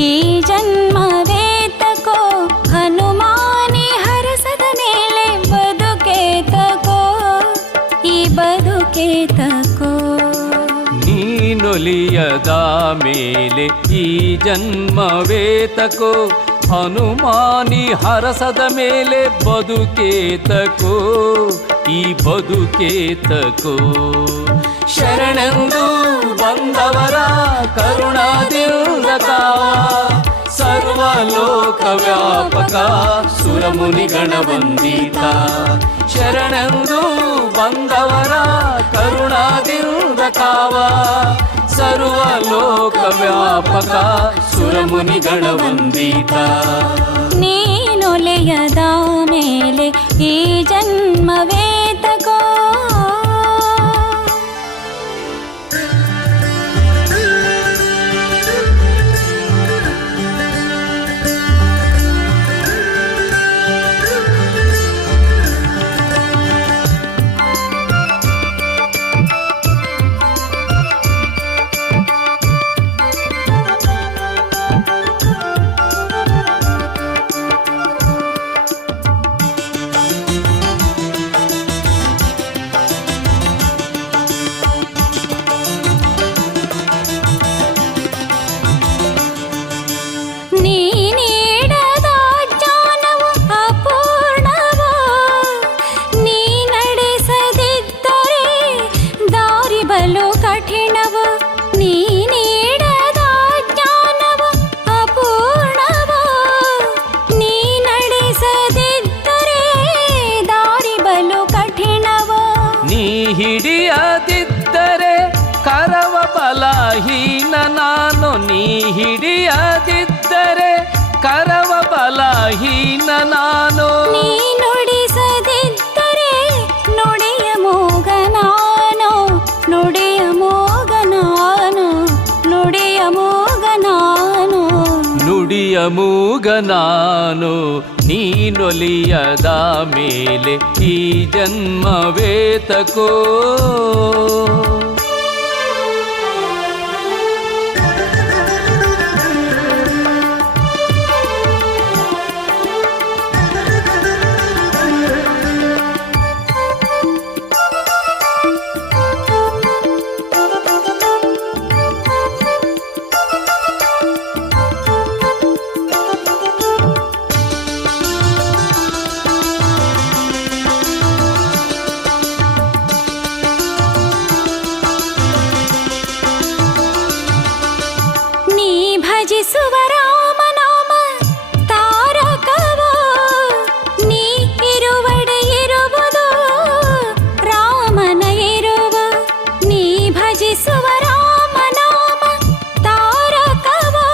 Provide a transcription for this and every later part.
ಈ ಜನ್ಮವೇತಕೋ ಹನುಮಾನಿ ಹರಸದ ಮೇಲೆ ಬದುಕೇತಕೋ ಈ ಬದುಕೇತಕೋ ನೀನೊಲಿಯದ ಮೇಲೆ ಈ ಜನ್ಮವೇತಕೋ ಹನುಮಾನಿ ಹರಸದ ಮೇಲೆ ಬದುಕೇತಕೋ ಈ ಬದುಕೇತಕೋ ಶರಣೆಂದು ಬಂದವರ ಕರುಣಾದಿಂದ ಕಾವ ಸರ್ವಲೋಕ ವ್ಯಾಪಕ ಸುರಮುನಿ ಗಣವಂದಿತ ಶರಣೆಂದು ಬಂದವರ ಕರುಣಾದಿಂದ ಕಾವ ಸರ್ವಲೋಕ ವ್ಯಾಪಕ ಸುರಮುನಿ ಗಣವಂದಿತ ನೀನೊಲೆಯದ ಮೇಲೆ ಈ ಜನ್ಮವೇತಕೋ ಹಿಡಿಯದಿದ್ದರೆ ಕರವ ಬಲಹೀನ ನಾನು ನೀ ಹಿಡಿಯದಿದ್ದರೆ ಕರವ ಬಲಹೀನ ನಾನು ನೀ ನುಡಿಸದಿದ್ದರೆ ನುಡಿಯ ಮೋಗ ನಾನು ನುಡಿಯ ಮೋಗ ನಾನು ನುಡಿಯ ಮೋಗ ನಾನು ನುಡಿಯ ಮೂಗ ನಾನು ನೀನೊಲಿಯದ ಮೇಲೆ ಈ ಜನ್ಮವೇತಕೋ ಭಜಿಸುವ ರಾಮನಾಮ ತಾರಕವೋ ನೀ ಇರುವಡೆ ಇರುವುದು ರಾಮನ ಇರುವ ನೀ ಭಜಿಸುವ ರಾಮನಾಮ ತಾರಕವೋ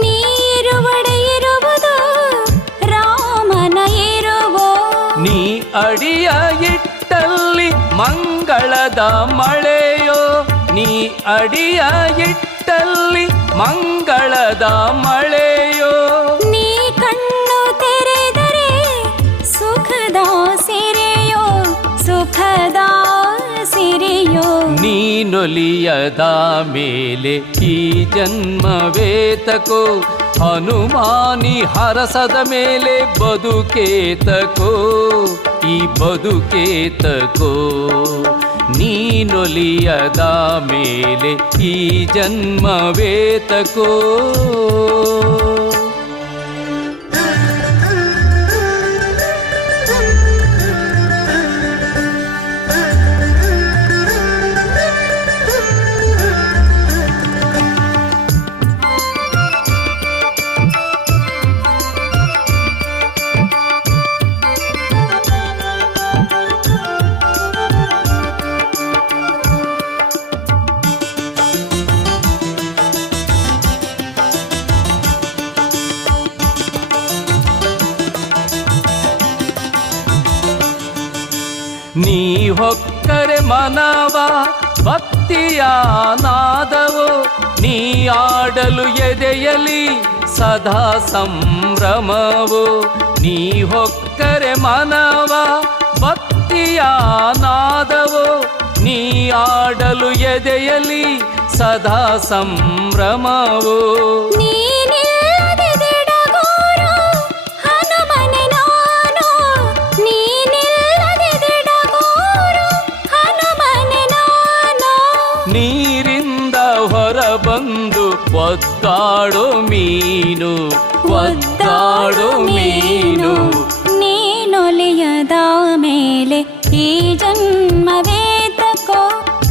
ನೀ ಇರುವಡೆ ಇರುವುದು ರಾಮನ ಇರುವೋ ನೀ ಅಡಿಯ ಇಟ್ಟಲ್ಲಿ ಮಂಗಳದ ಮಳೆಯೋ ನೀ ಅಡಿಯ ಇಟ್ಟಲ್ಲಿ ಮಂಗಳದ ಮಳೆಯೋ ನೀ ಕಣ್ಣು ತೆರೆದರೆ ಸುಖದ ಸಿರೆಯೋ ಸುಖದ ಸಿರೆಯೋ ನೀನೊಲಿಯದ ಮೇಲೆ ಈ ಜನ್ಮವೇತಕೋ ಹನುಮಾನಿ ಹರಸದ ಮೇಲೆ ಬದುಕೇತಕೋ ಈ ಬದುಕೇತಕೋ ನೀನೊಲಿಯದ ಮೇಲೆ ಈ ಜನ್ಮವೇತಕೋ. ನೀ ಹೊಕ್ಕರೆ ಮನವ ಭಕ್ತಿಯ ನಾದವು, ನೀ ಆಡಲು ಎದೆಯಲಿ ಸದಾ ಸಂಭ್ರಮವು. ನೀ ಹೊಕ್ಕರೆ ಮನವ ಭಕ್ತಿಯ ನಾದವು, ನೀ ಆಡಲು ಎದೆಯಲಿ ಸದಾ ಸಂಭ್ರಮವು. ನೀನಿಲ್ಲದೆ ದಿಡಗೂರು ಹನುಮನೆ ನಾನು, ನೀನಿಲ್ಲದೆ ದಿಡಗೂರು ಹನುಮನೆ ನಾನು. ನೀರಿಂದ ಹೊರಬಂದು ಒದ್ದಾಡೋ ಮೀನು, ಒದ್ದಾಡೋ ಮೀನು. ನೀನೊಲಿಯದ ಮೇಲೆ ಈ ಜನ್ಮವೇತಕೋ,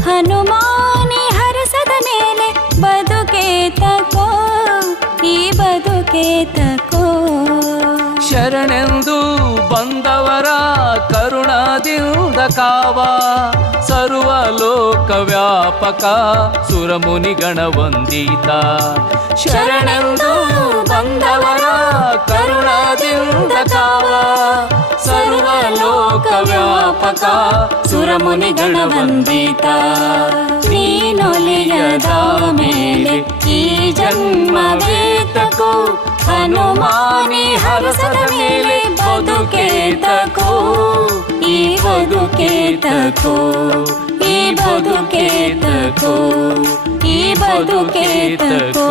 ಹನುಮಾನಿ ಹರಸದ ಮೇಲೆ ಬದುಕೇತಕೋ, ಈ ಬದುಕೇತಕೋ. ಶರಣೆಂದು ಬಂದವರ ಕರುಣದಿಂದ ಕಾವ, ಸರ್ವಲೋಕ ವ್ಯಾಪಕ ಸುರಮುನಿಗಣ ವಂದಿತ. ಶರಣೆಂದು ಬಂದವರ ಕರುಣದಿಂದ ಕಾವ, ಸರ್ವಲೋಕ ವ್ಯಾಪಕ ಸುರಮುನಿಗಣ ವಂದಿತ. ನೀನೊಲಿಯದ ಮೇಲೆ ಈ ಜನ್ಮವೇತಕೋ, ಹನುಮಾನಿ ಹರಸದ ಮೇಲೆ ಬದುಕೇತಕೋ, ಈ ಬದುಕೇತಕೋ, ಈ ಬದುಕೇತಕೋ, ಈ ಬದುಕೇತಕೋ.